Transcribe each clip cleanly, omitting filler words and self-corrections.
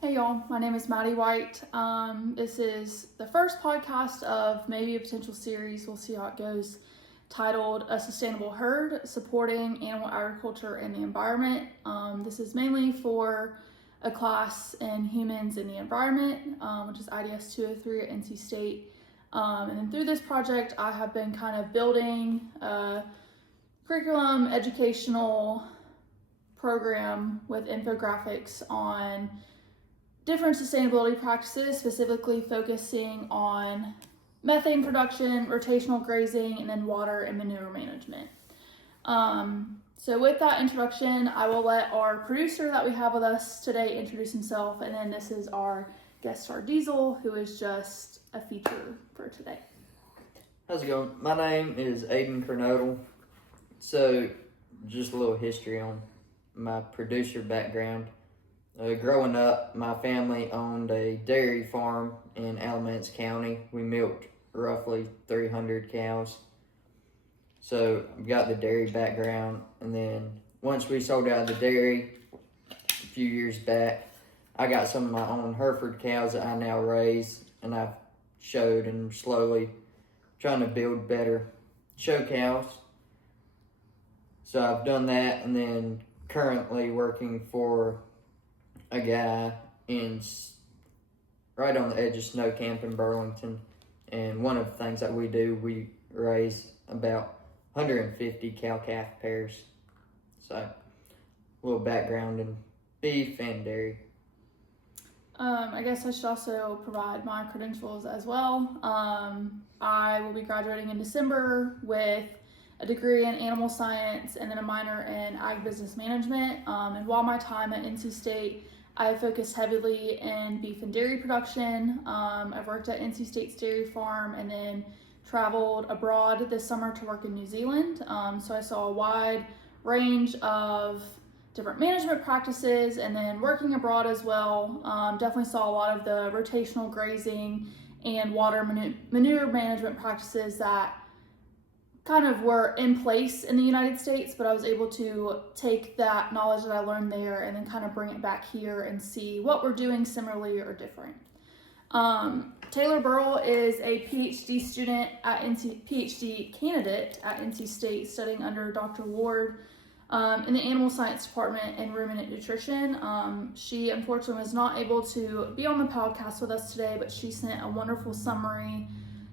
Hey y'all, my name is Maddie White. This is the first podcast of maybe a potential series, we'll see how it goes, titled A Sustainable Herd, Supporting Animal Agriculture and the Environment. This is mainly for a class in Humans and the Environment, which is IDS 203 at NC State. And then through this project, I have been kind of building a curriculum, educational program with infographics on different sustainability practices, specifically focusing on methane production, rotational grazing, and then water and manure management. So with that introduction, I will let our producer that we have with us today introduce himself, and then this is our guest star Diesel, who is just a feature for today. How's it going? My name is Aiden Kernodle. So, just a little history on my producer background. Growing up, my family owned a dairy farm in Alamance County. We milked roughly 300 cows. So, I've got the dairy background. And then once we sold out the dairy a few years back, I got some of my own Hereford cows that I now raise. And I've showed and slowly trying to build better show cows. So I've done that, and then currently working for a guy right on the edge of Snow Camp in Burlington. And one of the things that we do, we raise about 150 cow-calf pairs. So a little background in beef and dairy. I guess I should also provide my credentials as well. I will be graduating in December with a degree in animal science and then a minor in ag business management. And while my time at NC State, I focused heavily in beef and dairy production. I've worked at NC State's dairy farm and then traveled abroad this summer to work in New Zealand. So I saw a wide range of different management practices, and then working abroad as well, definitely saw a lot of the rotational grazing and water manure management practices that kind of were in place in the United States, but I was able to take that knowledge that I learned there and then kind of bring it back here and see what we're doing similarly or different. Taylor Burrell is a PhD student at PhD candidate at NC State, studying under Dr. Ward in the animal science department in ruminant nutrition. She unfortunately was not able to be on the podcast with us today, but she sent a wonderful summary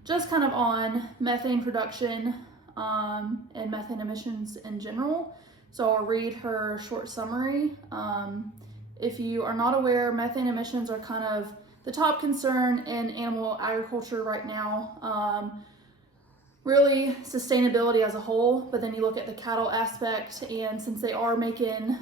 just kind of on methane production and methane emissions in general. So I'll read her short summary. If you are not aware, methane emissions are kind of the top concern in animal agriculture right now. Really sustainability as a whole, but then you look at the cattle aspect, and since they are making,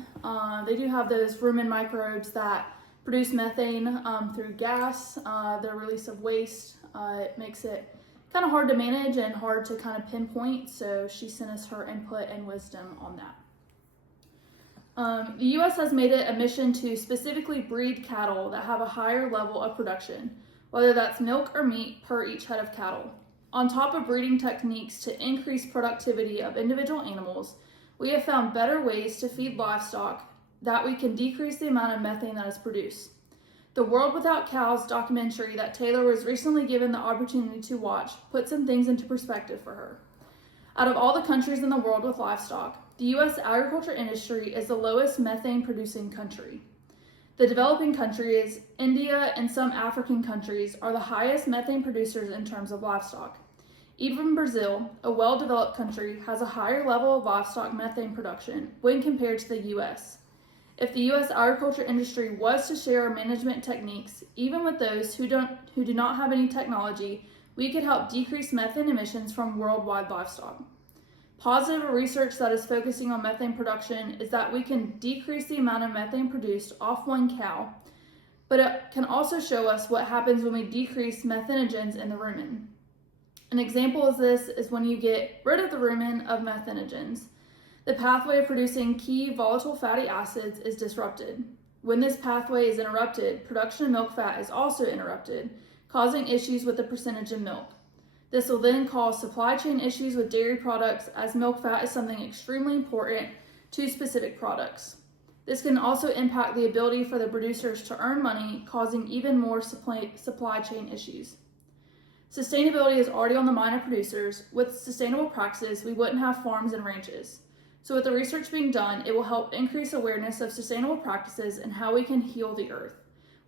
they do have those rumen microbes that produce methane through gas, their release of waste, it makes it kind of hard to manage and hard to kind of pinpoint, so she sent us her input and wisdom on that. The U.S. has made it a mission to specifically breed cattle that have a higher level of production, whether that's milk or meat per each head of cattle. On top of breeding techniques to increase productivity of individual animals, we have found better ways to feed livestock that we can decrease the amount of methane that is produced. The World Without Cows documentary that Taylor was recently given the opportunity to watch put some things into perspective for her. Out of all the countries in the world with livestock, the U.S. agriculture industry is the lowest methane producing country. The developing countries, India and some African countries, are the highest methane producers in terms of livestock. Even Brazil, a well-developed country, has a higher level of livestock methane production when compared to the U.S. If the U.S. agriculture industry was to share management techniques, even with those who do not have any technology, we could help decrease methane emissions from worldwide livestock. Positive research that is focusing on methane production is that we can decrease the amount of methane produced off one cow, but it can also show us what happens when we decrease methanogens in the rumen. An example of this is when you get rid of the rumen of methanogens. The pathway of producing key volatile fatty acids is disrupted. When this pathway is interrupted, production of milk fat is also interrupted, causing issues with the percentage of milk. This will then cause supply chain issues with dairy products, as milk fat is something extremely important to specific products. This can also impact the ability for the producers to earn money, causing even more supply chain issues. Sustainability is already on the mind of producers. With sustainable practices, we wouldn't have farms and ranches. So with the research being done, it will help increase awareness of sustainable practices and how we can heal the earth.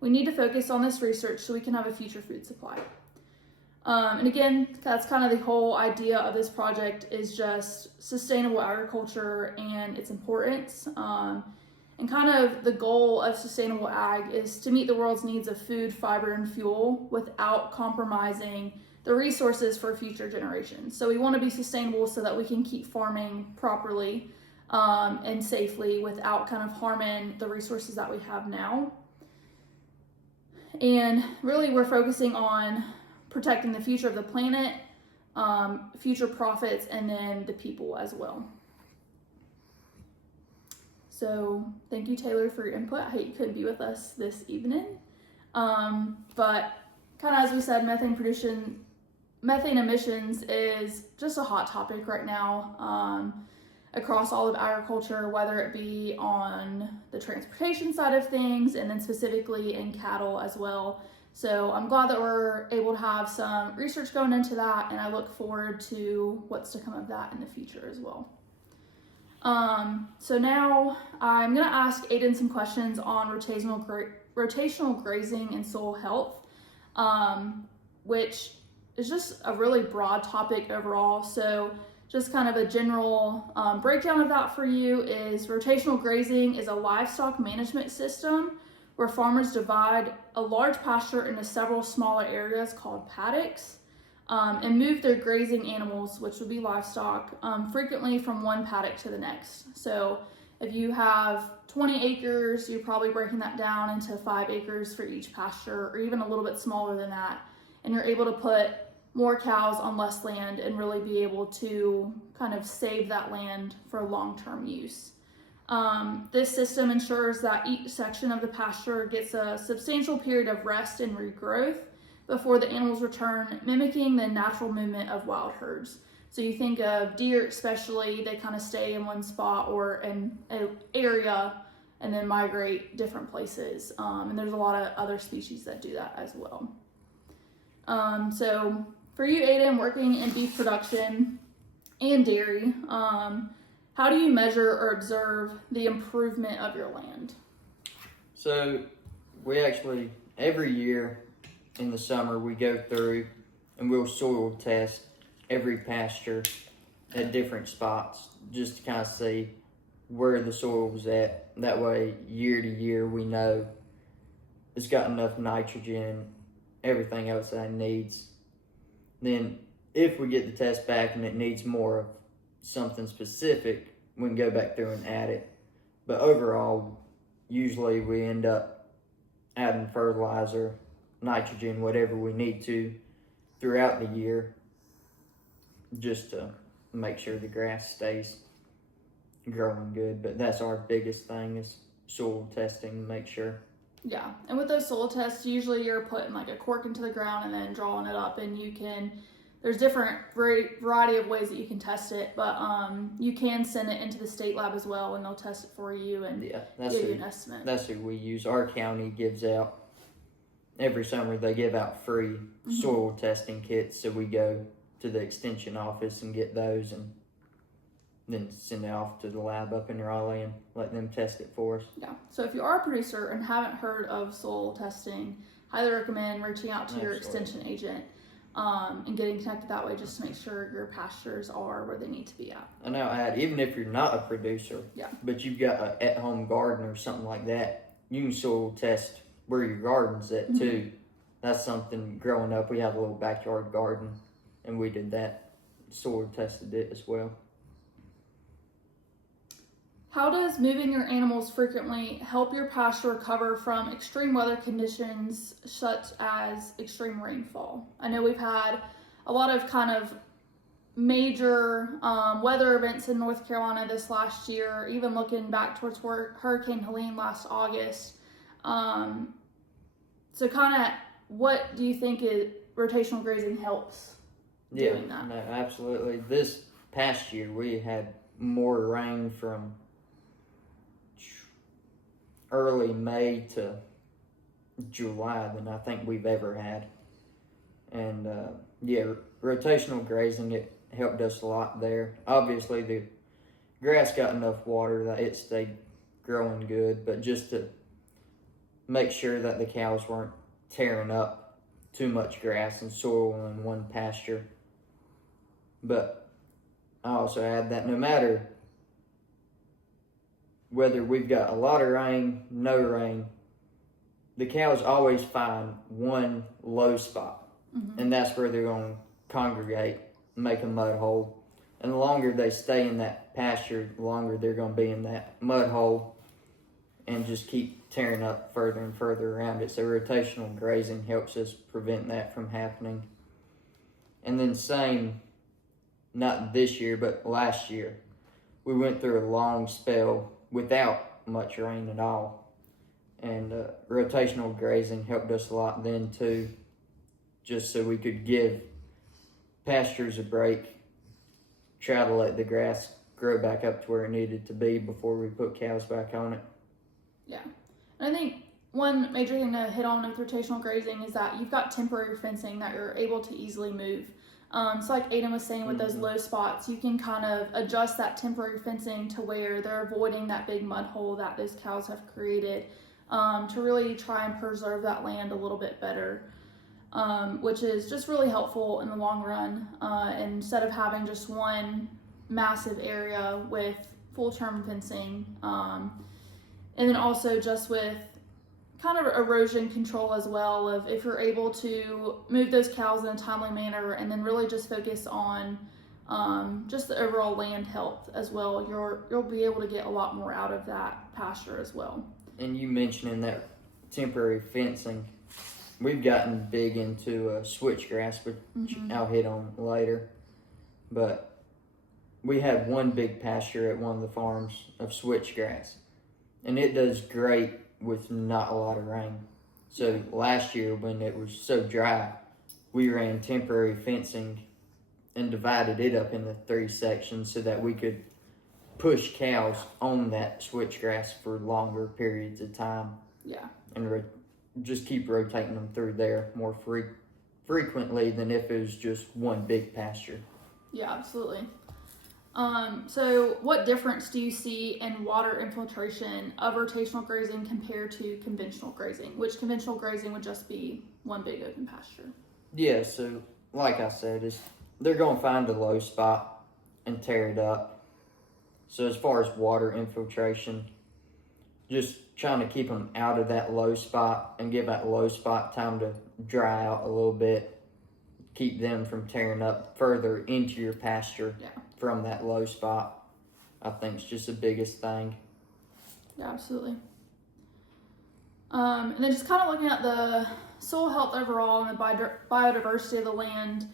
We need to focus on this research so we can have a future food supply. And again, that's kind of the whole idea of this project, is just sustainable agriculture and its importance. And kind of the goal of sustainable ag is to meet the world's needs of food, fiber, and fuel without compromising the resources for future generations. So we want to be sustainable so that we can keep farming properly and safely without kind of harming the resources that we have now. And really, we're focusing on protecting the future of the planet, future profits, and then the people as well. So thank you, Taylor, for your input. I hate you couldn't be with us this evening. But kind of as we said, methane emissions is just a hot topic right now across all of agriculture, whether it be on the transportation side of things and then specifically in cattle as well. So I'm glad that we're able to have some research going into that, and I look forward to what's to come of that in the future as well. So now I'm going to ask Aiden some questions on rotational grazing and soil health, which is just a really broad topic overall. So just kind of a general breakdown of that for you is rotational grazing is a livestock management system where farmers divide a large pasture into several smaller areas called paddocks and move their grazing animals, which would be livestock, frequently from one paddock to the next. So if you have 20 acres, you're probably breaking that down into 5 acres for each pasture, or even a little bit smaller than that. And you're able to put more cows on less land and really be able to kind of save that land for long-term use. This system ensures that each section of the pasture gets a substantial period of rest and regrowth before the animals return, mimicking the natural movement of wild herds. So you think of deer especially, they kind of stay in one spot or in an area and then migrate different places. And there's a lot of other species that do that as well. So for you, Aiden, working in beef production and dairy, how do you measure or observe the improvement of your land? So we actually, every year in the summer, we go through and we'll soil test every pasture at different spots just to kind of see where the soil's at. That way, year to year, we know it's got enough nitrogen, everything else that it needs. Then if we get the test back and it needs more of something specific, we can go back through and add it. But overall, usually we end up adding fertilizer, nitrogen, whatever we need to throughout the year, just to make sure the grass stays growing good. But that's our biggest thing, is soil testing to make sure. Yeah, and with those soil tests, usually you're putting like a cork into the ground and then drawing it up, and you can, there's different variety of ways that you can test it, but you can send it into the state lab as well, and they'll test it for you and give you an estimate. That's who we use. Our county gives out, every summer they give out free soil testing kits, so we go to the extension office and get those and then send it off to the lab up in Raleigh and let them test it for us. Yeah, so if you are a producer and haven't heard of soil testing, highly recommend reaching out to your extension agent and getting connected that way, just to make sure your pastures are where they need to be at. I know, even if you're not a producer, but you've got an at-home garden or something like that, you can soil test where your garden's at too. That's something, growing up, we have a little backyard garden, and we did that, soil tested it as well. How does moving your animals frequently help your pasture recover from extreme weather conditions such as extreme rainfall? I know we've had a lot of kind of major weather events in North Carolina this last year, even looking back towards Hurricane Helene last August. So kind of, what do you think rotational grazing helps doing that? No, absolutely. This past year we had more rain from early May to July than I think we've ever had. And rotational grazing, it helped us a lot there. Obviously, the grass got enough water that it stayed growing good, but just to make sure that the cows weren't tearing up too much grass and soil in one pasture. But I also add that no matter whether we've got a lot of rain, no rain, the cows always find one low spot, and that's where they're going to congregate, make a mud hole. And the longer they stay in that pasture, the longer they're going to be in that mud hole and just keep tearing up further and further around it. So rotational grazing helps us prevent that from happening. And then same, not this year, but last year, we went through a long spell without much rain at all. And rotational grazing helped us a lot then too, just so we could give pastures a break, try to let the grass grow back up to where it needed to be before we put cows back on it. Yeah. And I think one major thing to hit on with rotational grazing is that you've got temporary fencing that you're able to easily move. So like Aiden was saying with those low spots, you can kind of adjust that temporary fencing to where they're avoiding that big mud hole that those cows have created, to really try and preserve that land a little bit better, which is just really helpful in the long run, instead of having just one massive area with full-term fencing. And then also just with kind of erosion control as well, of if you're able to move those cows in a timely manner and then really just focus on just the overall land health as well, you'll be able to get a lot more out of that pasture as well. And you mentioning that temporary fencing, we've gotten big into switchgrass, which I'll hit on later. But we had one big pasture at one of the farms of switchgrass, and it does great with not a lot of rain. So last year when it was so dry, we ran temporary fencing and divided it up into 3 sections so that we could push cows on that switchgrass for longer periods of time. Yeah. And just keep rotating them through there more frequently than if it was just one big pasture. Yeah, absolutely. So what difference do you see in water infiltration of rotational grazing compared to conventional grazing, which conventional grazing would just be one big open pasture? Yeah, so like I said, they're going to find a low spot and tear it up. So as far as water infiltration, just trying to keep them out of that low spot and give that low spot time to dry out a little bit, keep them from tearing up further into your pasture from that low spot, I think is just the biggest thing. Yeah, absolutely. And then just kind of looking at the soil health overall and the biodiversity of the land,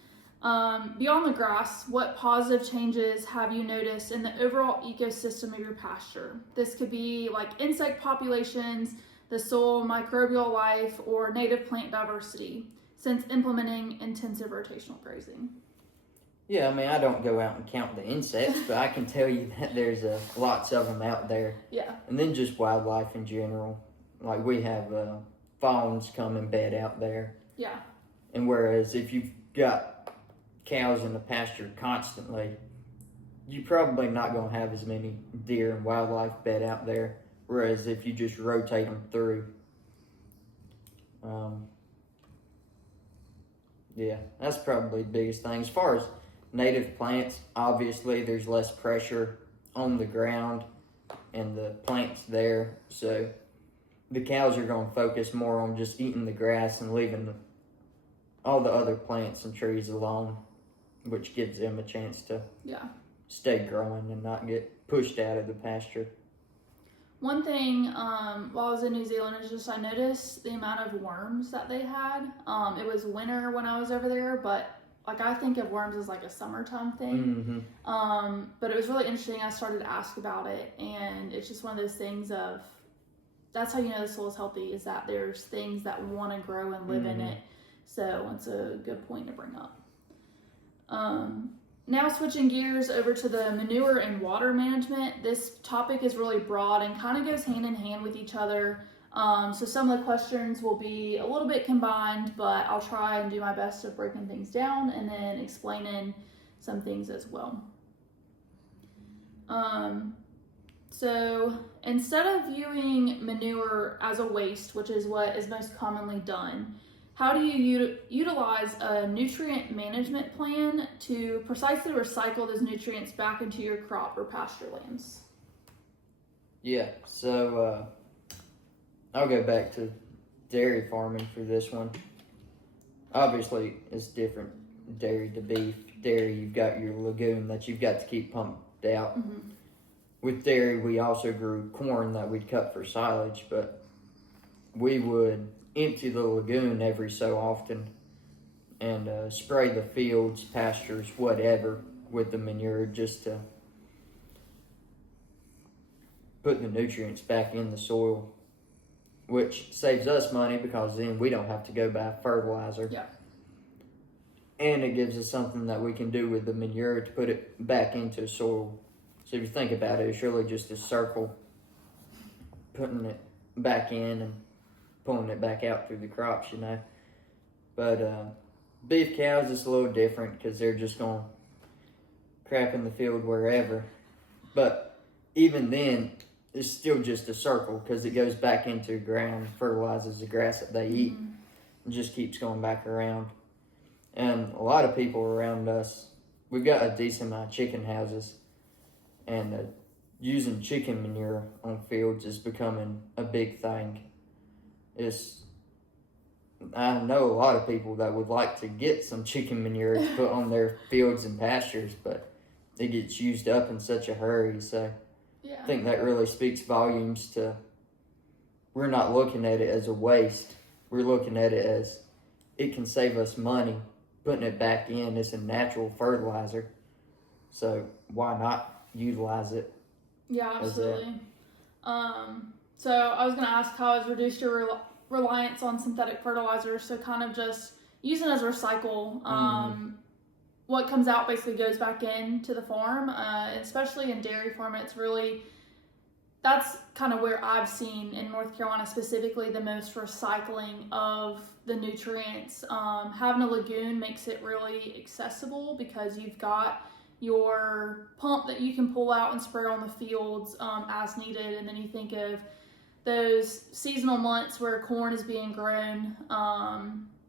beyond the grass, what positive changes have you noticed in the overall ecosystem of your pasture? This could be like insect populations, the soil microbial life, or native plant diversity since implementing intensive rotational grazing. Yeah, I mean, I don't go out and count the insects, but I can tell you that there's lots of them out there. Yeah. And then just wildlife in general. Like we have fawns come and bed out there. Yeah. And whereas if you've got cows in the pasture constantly, you're probably not going to have as many deer and wildlife bed out there. Whereas if you just rotate them through, yeah, that's probably the biggest thing. As far as native plants, obviously there's less pressure on the ground and the plants there, so the cows are going to focus more on just eating the grass and leaving all the other plants and trees alone, which gives them a chance to stay growing and not get pushed out of the pasture. One thing while I was in New Zealand is just I noticed the amount of worms that they had. It was winter when I was over there, but like I think of worms as like a summertime thing. But it was really interesting. I started to ask about it, and it's just one of those things of that's how you know the soil is healthy, is that there's things that want to grow and live in it. So it's a good point to bring up. Now switching gears over to the manure and water management. This topic is really broad and kind of goes hand in hand with each other. So some of the questions will be a little bit combined, but I'll try and do my best of breaking things down and then explaining some things as well. So instead of viewing manure as a waste, which is what is most commonly done, how do you utilize a nutrient management plan to precisely recycle those nutrients back into your crop or pasture lands? Yeah, so I'll go back to dairy farming for this one. Obviously, it's different dairy to beef. Dairy, you've got your lagoon that you've got to keep pumped out. Mm-hmm. With dairy, we also grew corn that we'd cut for silage, but we would empty the lagoon every so often and spray the fields, pastures, whatever with the manure just to put the nutrients back in the soil, which saves us money because then we don't have to go buy fertilizer. Yeah. And it gives us something that we can do with the manure to put it back into soil. So if you think about it, it's really just a circle, putting it back in and pulling it back out through the crops, you know. But beef cows is a little different because they're just going to crap in the field wherever. But even then, it's still just a circle because it goes back into the ground, fertilizes the grass that they eat, and just keeps going back around. And a lot of people around us, we've got a decent amount of chicken houses, and using chicken manure on fields is becoming a big thing. I know a lot of people that would like to get some chicken manure to put on their fields and pastures, but it gets used up in such a hurry. So Yeah. I think that really speaks volumes to, we're not looking at it as a waste. We're looking at it as it can save us money. Putting it back in is a natural fertilizer. So why not utilize it? Yeah, absolutely. So I was going to ask how has reduced your reliance on synthetic fertilizers? So kind of just using it as a recycle. What comes out basically goes back into the farm, especially in dairy farming. It's really, that's kind of where I've seen in North Carolina specifically the most recycling of the nutrients. Having a lagoon makes it really accessible because you've got your pump that you can pull out and spray on the fields as needed. And then you think of those seasonal months where corn is being grown.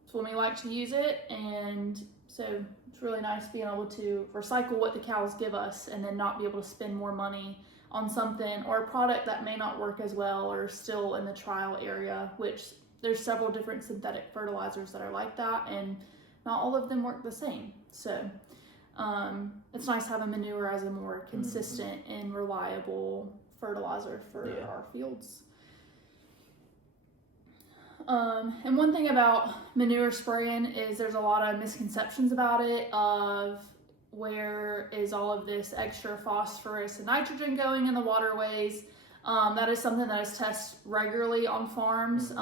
It's when we like to use it. And so it's really nice being able to recycle what the cows give us and then not be able to spend more money on something or a product that may not work as well or still in the trial area, which there's several different synthetic fertilizers that are like that, and not all of them work the same. So it's nice having manure as a more consistent and reliable fertilizer for our fields. And one thing about manure spraying is there's a lot of misconceptions about it of where is all of this extra phosphorus and nitrogen going in the waterways. That is something that is tested regularly on farms.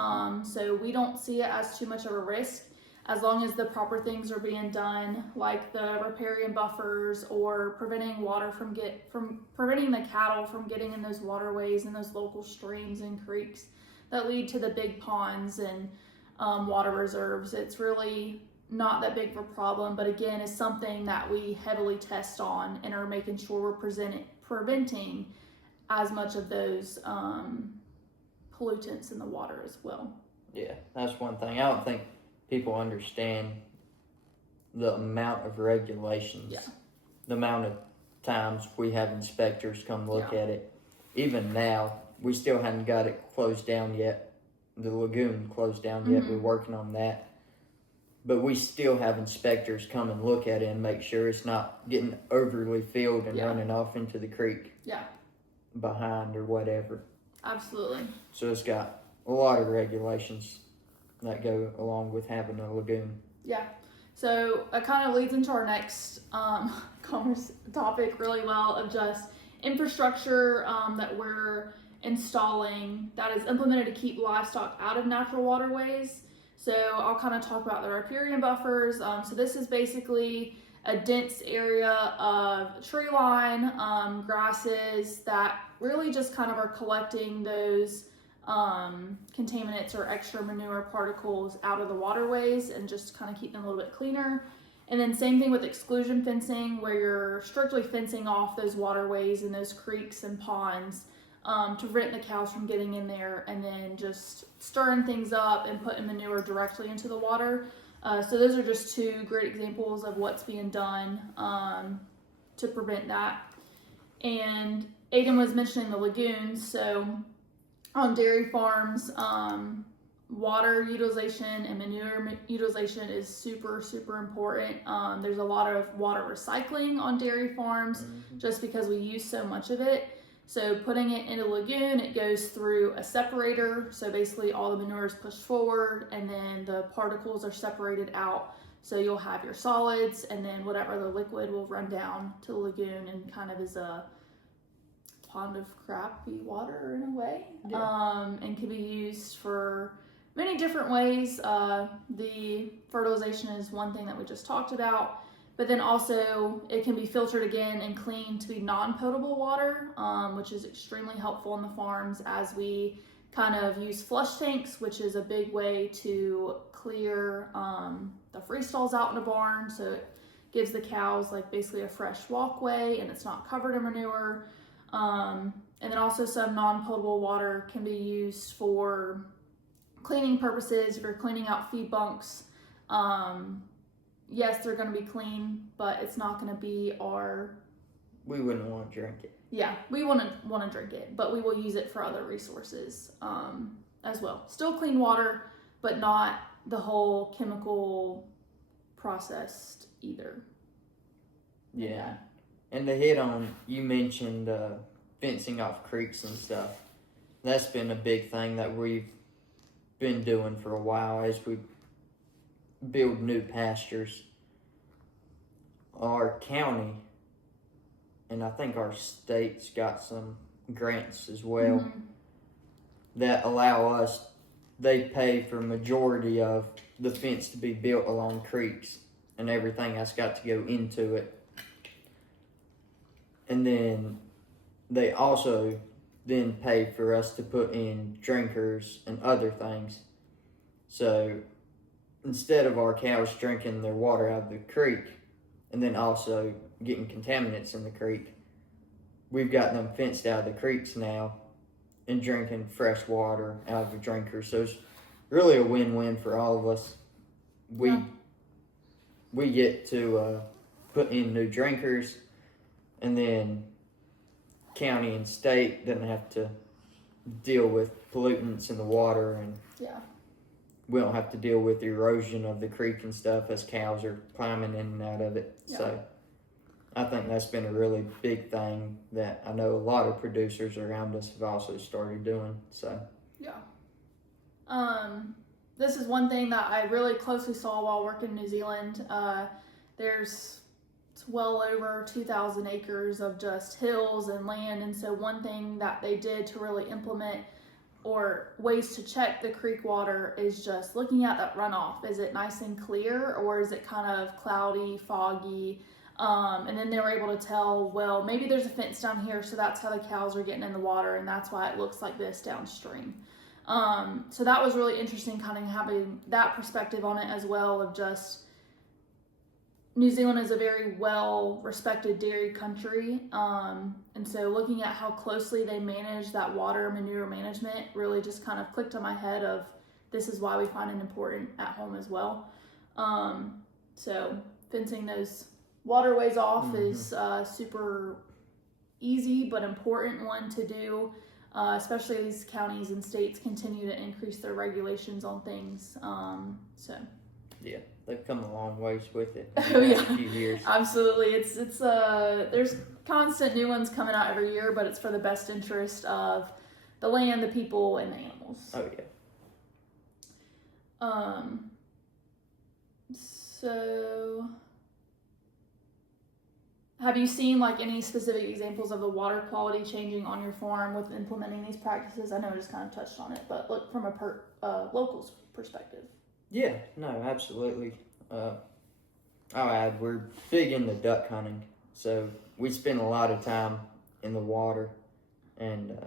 So we don't see it as too much of a risk as long as the proper things are being done, like the riparian buffers or preventing water from preventing the cattle from getting in those waterways and those local streams and creeks that lead to the big ponds and water reserves. It's really not that big of a problem, but again, it's something that we heavily test on and are making sure we're preventing as much of those pollutants in the water as well. Yeah, that's one thing. I don't think people understand the amount of regulations, the amount of times we have inspectors come look at it. Even now, we still haven't got it closed down yet. The lagoon closed down yet. We're working on that. But we still have inspectors come and look at it and make sure it's not getting overly filled and running off into the creek behind or whatever. Absolutely. So it's got a lot of regulations that go along with having a lagoon. Yeah. So it kind of leads into our next topic really well of just infrastructure that we're installing that is implemented to keep livestock out of natural waterways. So I'll kind of talk about the riparian buffers. So this is basically a dense area of tree line, grasses that really just kind of are collecting those contaminants or extra manure particles out of the waterways and just kind of keep them a little bit cleaner. And then same thing with exclusion fencing, where you're strictly fencing off those waterways and those creeks and ponds to prevent the cows from getting in there and then just stirring things up and putting manure directly into the water. So those are just two great examples of what's being done to prevent that. And Aiden was mentioning the lagoons. So on dairy farms, water utilization and manure utilization is super, super important. There's a lot of water recycling on dairy farms just because we use so much of it. So putting it in a lagoon, it goes through a separator. So basically all the manure is pushed forward and then the particles are separated out. So you'll have your solids and then whatever the liquid will run down to the lagoon and kind of is a pond of crappy water in a way. And can be used for many different ways. The fertilization is one thing that we just talked about, but then also it can be filtered again and cleaned to be non-potable water, which is extremely helpful on the farms as we kind of use flush tanks, which is a big way to clear the free stalls out in a barn. So it gives the cows like basically a fresh walkway and it's not covered in manure. And then also some non-potable water can be used for cleaning purposes. If you're cleaning out feed bunks, yes, they're going to be clean, but it's not going to be our... We wouldn't want to drink it. Yeah, we want to drink it, but we will use it for other resources as well. Still clean water, but not the whole chemical processed either. Yeah. And to hit on, you mentioned fencing off creeks and stuff. That's been a big thing that we've been doing for a while as we build new pastures. Our county, and I think our state's got some grants as well that allow us, they pay for majority of the fence to be built along creeks and everything that's got to go into it. And then they also then pay for us to put in drinkers and other things. So instead of our cows drinking their water out of the creek and then also getting contaminants in the creek, we've got them fenced out of the creeks now and drinking fresh water out of the drinkers. So it's really a win-win for all of us. We get to put in new drinkers, and then county and state doesn't have to deal with pollutants in the water, and we don't have to deal with the erosion of the creek and stuff as cows are climbing in and out of it. So I think that's been a really big thing that I know a lot of producers around us have also started doing. So this is one thing that I really closely saw while working in New Zealand. It's well over 2,000 acres of just hills and land, and so one thing that they did to really implement or ways to check the creek water is just looking at that runoff. Is it nice and clear, or is it kind of cloudy, foggy? And then they were able to tell, well, maybe there's a fence down here, so that's how the cows are getting in the water, and that's why it looks like this downstream. So that was really interesting, kind of having that perspective on it as well, of just New Zealand is a very well-respected dairy country, and so looking at how closely they manage that water manure management really just kind of clicked on my head of this is why we find it important at home as well. So fencing those waterways off is super easy but important one to do, especially as these counties and states continue to increase their regulations on things. Yeah, they've come a long ways with it in Oh, the yeah. last few years. Absolutely. It's there's constant new ones coming out every year, but it's for the best interest of the land, the people, and the animals. Oh yeah. So have you seen like any specific examples of the water quality changing on your farm with implementing these practices? I know I just kind of touched on it, but look from a local's perspective. Yeah, no, absolutely. I'll add, we're big into duck hunting, so we spend a lot of time in the water, and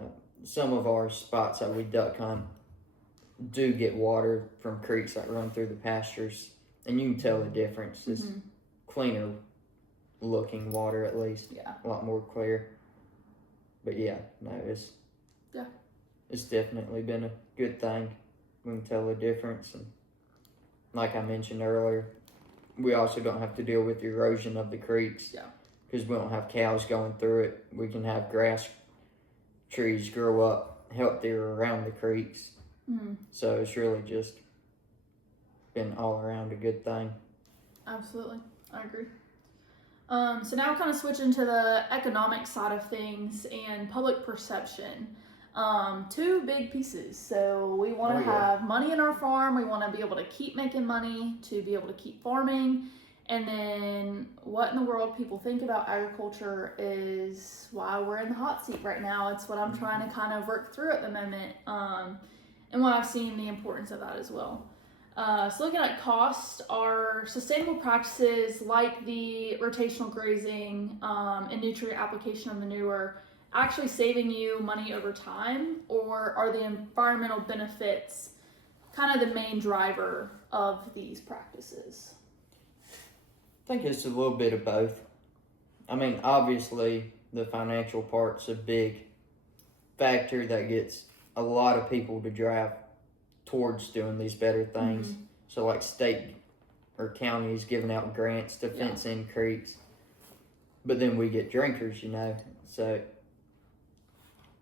some of our spots that we duck hunt do get water from creeks that run through the pastures, and you can tell the difference. It's cleaner looking water, at least. Yeah. A lot more clear. But yeah, no, it's definitely been a good thing. We can tell the difference, and like I mentioned earlier, we also don't have to deal with the erosion of the creeks. Yeah. Because we don't have cows going through it. We can have grass trees grow up healthier around the creeks. So it's really just been all around a good thing. Absolutely. I agree. So now we're kind of switching to the economic side of things and public perception. Two big pieces. So we want to have money in our farm. We want to be able to keep making money to be able to keep farming. And then what in the world people think about agriculture is why we're in the hot seat right now. It's what I'm trying to kind of work through at the moment. And what I've seen the importance of that as well. So looking at cost, are sustainable practices like the rotational grazing and nutrient application of manure actually saving you money over time, or are the environmental benefits kind of the main driver of these practices? I think it's a little bit of both. I mean, obviously, the financial part's a big factor that gets a lot of people to drive towards doing these better things. So like state or counties giving out grants to fence in creeks. But then we get drinkers, So,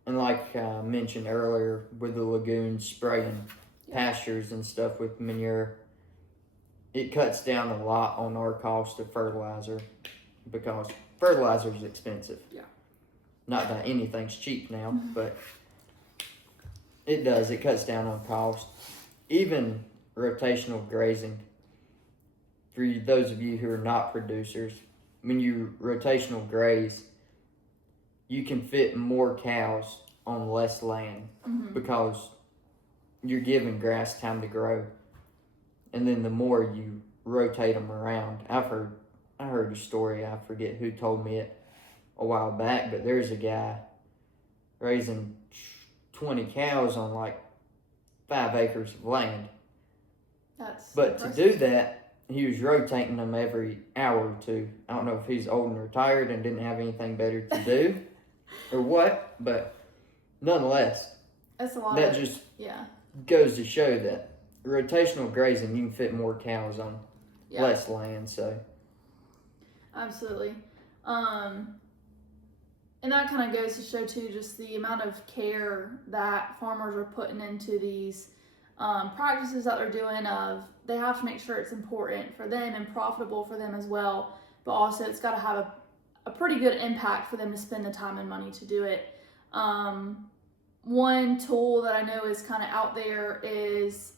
and like I mentioned earlier, with the lagoons spraying pastures and stuff with manure, it cuts down a lot on our cost of fertilizer, because fertilizer is expensive. Yeah. Not that anything's cheap now, but it does. It cuts down on cost. Even rotational grazing, for those of you who are not producers, when you rotational graze, you can fit more cows on less land because you're giving grass time to grow. And then the more you rotate them around, I heard a story, I forget who told me it a while back, but there's a guy raising 20 cows on like 5 acres of land. But impressive. To do that, he was rotating them every hour or two. I don't know if he's old and retired and didn't have anything better to do or what, but nonetheless, that's a lot. That just goes to show that rotational grazing, you can fit more cows on less land. So absolutely. And that kind of goes to show too just the amount of care that farmers are putting into these practices that they're doing. They have to make sure it's important for them and profitable for them as well, but also it's got to have a pretty good impact for them to spend the time and money to do it. One tool that I know is kind of out there is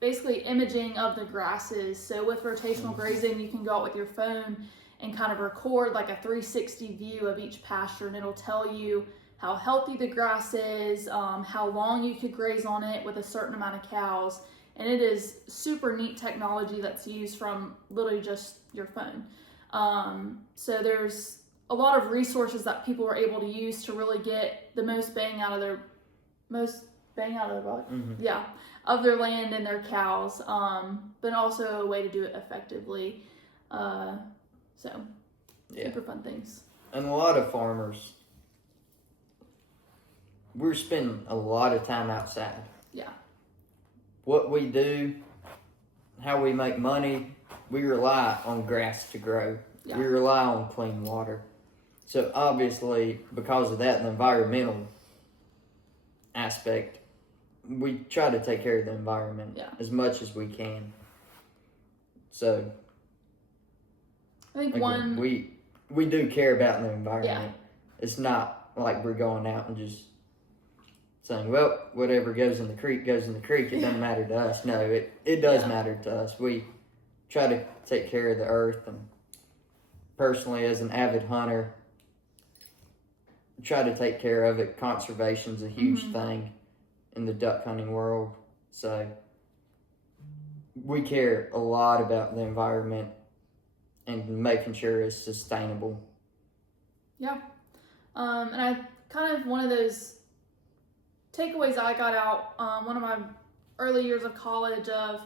basically imaging of the grasses. So with rotational grazing, you can go out with your phone and kind of record like a 360 view of each pasture, and it'll tell you how healthy the grass is, how long you could graze on it with a certain amount of cows. And it is super neat technology that's used from literally just your phone. So there's a lot of resources that people are able to use to really get the most bang out of their of their land and their cows, but also a way to do it effectively. Super fun things. And a lot of farmers, we're spending a lot of time outside. Yeah. What we do, how we make money, we rely on grass to grow. Yeah. We rely on clean water. So obviously, because of that, the environmental aspect, we try to take care of the environment as much as we can. So I think we do care about the environment. It's not like we're going out and just saying, well, whatever goes in the creek goes in the creek. It doesn't matter to us. No, it does matter to us. We try to take care of the earth, and personally, as an avid hunter, try to take care of it. Conservation's a huge thing in the duck hunting world. So we care a lot about the environment and making sure it's sustainable. Yeah. And I kind of, one of those takeaways I got out, one of my early years of college, of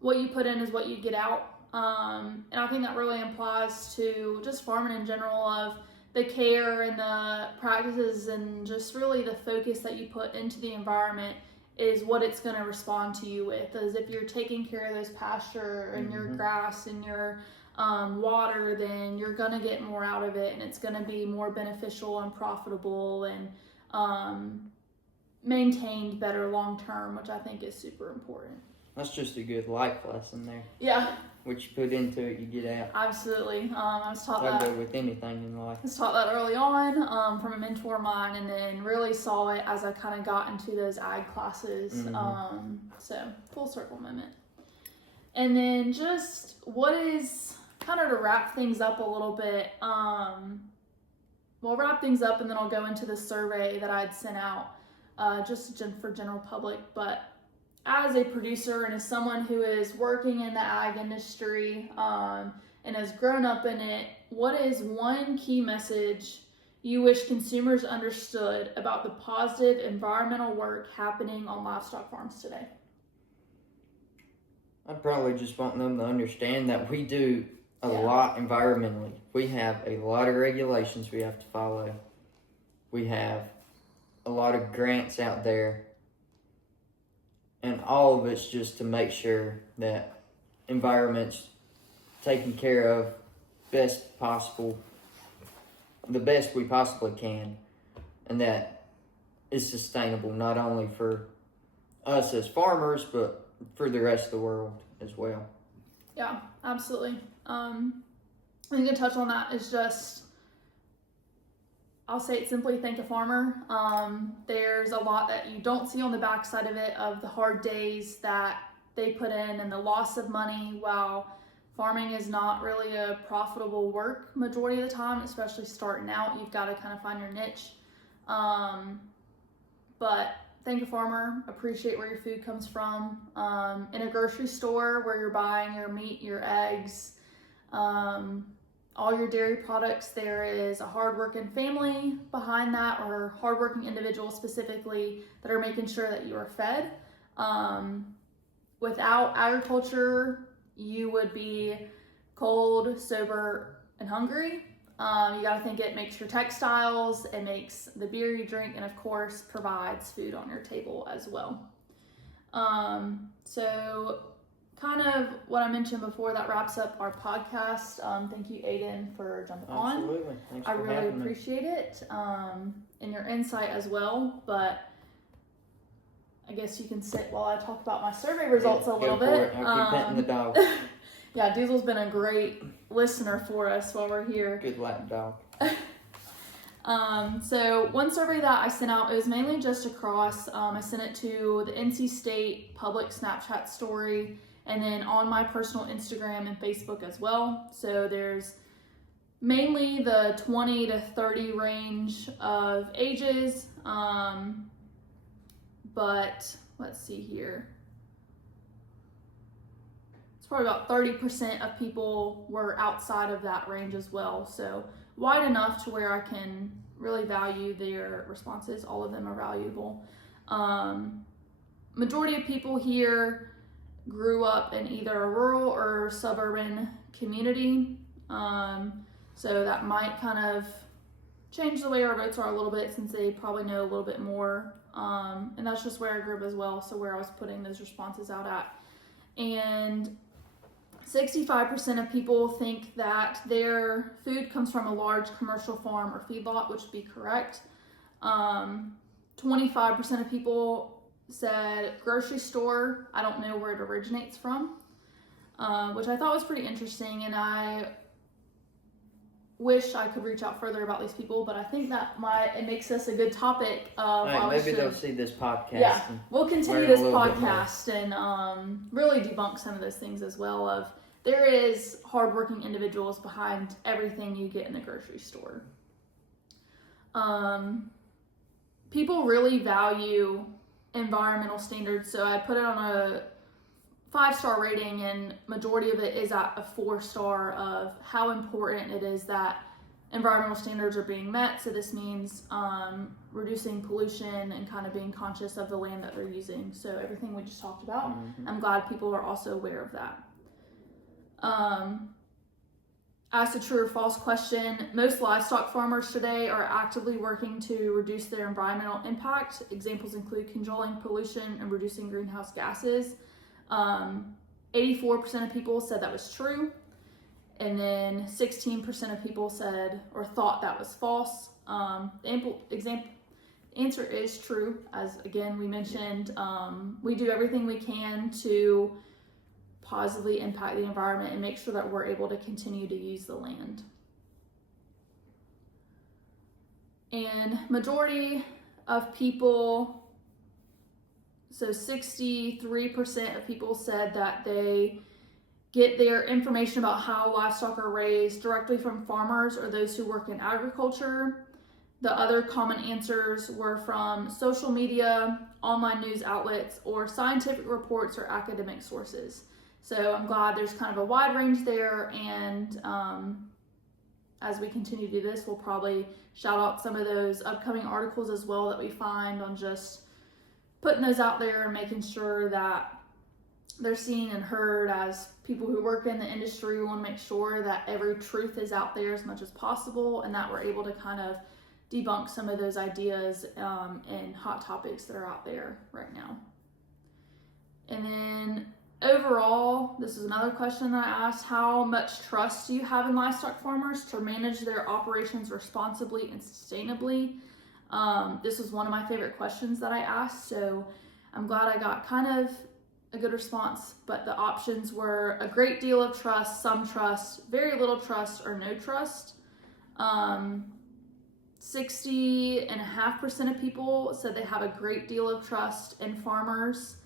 what you put in is what you get out. And I think that really applies to just farming in general, of the care and the practices and just really the focus that you put into the environment is what it's going to respond to you with. As if you're taking care of those pasture and your grass and your water, then you're going to get more out of it, and it's going to be more beneficial and profitable and maintained better long term, which I think is super important. That's just a good life lesson there. Yeah. What you put into it, you get out. Absolutely. I was taught I'd that. go with anything in life. I was taught that early on from a mentor of mine, and then really saw it as I kind of got into those ag classes. So full circle moment. And then just what is, kind of to wrap things up a little bit, we'll wrap things up and then I'll go into the survey that I'd sent out just for general public. But as a producer and as someone who is working in the ag industry and has grown up in it, what is one key message you wish consumers understood about the positive environmental work happening on livestock farms today? I'd probably just want them to understand that we do a lot environmentally. We have a lot of regulations we have to follow. We have a lot of grants out there. And all of it's just to make sure that environment's taken care of the best we possibly can, and that is sustainable not only for us as farmers, but for the rest of the world as well. Yeah, absolutely. I think to touch on that is just, I'll say it simply, thank a farmer. There's a lot that you don't see on the backside of it, of the hard days that they put in and the loss of money. While farming is not really a profitable work majority of the time, especially starting out, you've got to kind of find your niche. But thank a farmer, appreciate where your food comes from. In a grocery store where you're buying your meat, your eggs, all your dairy products, there is a hardworking family behind that, or hardworking individuals specifically, that are making sure that you are fed. Without agriculture, you would be cold, sober, and hungry. You got to think it makes your textiles, it makes the beer you drink, and of course provides food on your table as well. So kind of what I mentioned before, that wraps up our podcast. Thank you, Aiden, for jumping on. Absolutely. Thanks for I really having me. appreciate it, and your insight as well. But I guess you can sit while I talk about my survey results a little bit. I'll keep petting the dog. Yeah, Diesel's been a great listener for us while we're here. Good lap dog. So one survey that I sent out, it was mainly just across, I sent it to the NC State public Snapchat story, and then on my personal Instagram and Facebook as well. So there's mainly the 20 to 30 range of ages, but let's see here. It's probably about 30% of people were outside of that range as well. So wide enough to where I can really value their responses. All of them are valuable. Majority of people here grew up in either a rural or suburban community. So that might kind of change the way our votes are a little bit, since they probably know a little bit more. And that's just where I grew up as well, so where I was putting those responses out at. And 65% of people think that their food comes from a large commercial farm or feedlot, which would be correct. 25% of people said grocery store. I don't know where it originates from, which I thought was pretty interesting, and I wish I could reach out further about these people, but I think that it makes this a good topic of maybe they'll see this podcast. Yeah, we'll continue this podcast and really debunk some of those things as well. Of there is hardworking individuals behind everything you get in the grocery store. People really value environmental standards, so I put it on a 5-star rating, and majority of it is at a 4-star of how important it is that environmental standards are being met. So this means reducing pollution and kind of being conscious of the land that they're using. So everything we just talked about, I'm glad people are also aware of that. Asked a true or false question. Most livestock farmers today are actively working to reduce their environmental impact. Examples include controlling pollution and reducing greenhouse gases. 84% of people said that was true. And then 16% of people said or thought that was false. The answer is true. As again, we mentioned, we do everything we can to positively impact the environment and make sure that we're able to continue to use the land. And majority of people, so 63% of people said that they get their information about how livestock are raised directly from farmers or those who work in agriculture. The other common answers were from social media, online news outlets, or scientific reports or academic sources. So I'm glad there's kind of a wide range there, and as we continue to do this, we'll probably shout out some of those upcoming articles as well that we find on just putting those out there and making sure that they're seen and heard. As people who work in the industry, we want to make sure that every truth is out there as much as possible, and that we're able to kind of debunk some of those ideas and hot topics that are out there right now. And then overall, this is another question that I asked: how much trust do you have in livestock farmers to manage their operations responsibly and sustainably? This was one of my favorite questions that I asked, so I'm glad I got kind of a good response. But the options were a great deal of trust, some trust, very little trust, or no trust. 60.5% of people said they have a great deal of trust in farmers.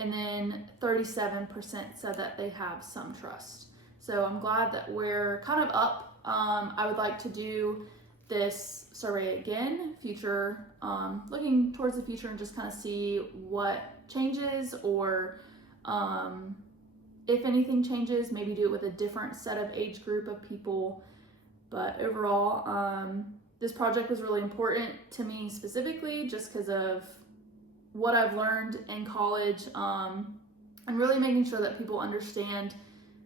And then 37% said that they have some trust. So I'm glad that we're kind of up. I would like to do this survey again, looking towards the future, and just kind of see what changes, or if anything changes, maybe do it with a different set of age group of people. But overall, this project was really important to me specifically just because of what I've learned in college, and really making sure that people understand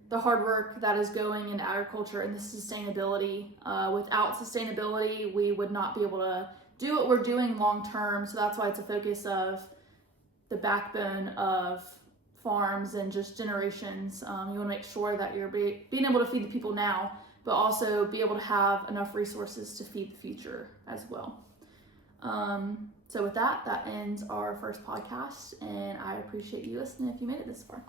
the hard work that is going into agriculture and the sustainability. Without sustainability, we would not be able to do what we're doing long term. So that's why it's a focus of the backbone of farms and just generations. You want to make sure that you're being able to feed the people now, but also be able to have enough resources to feed the future as well. So with that ends our first podcast, and I appreciate you listening if you made it this far.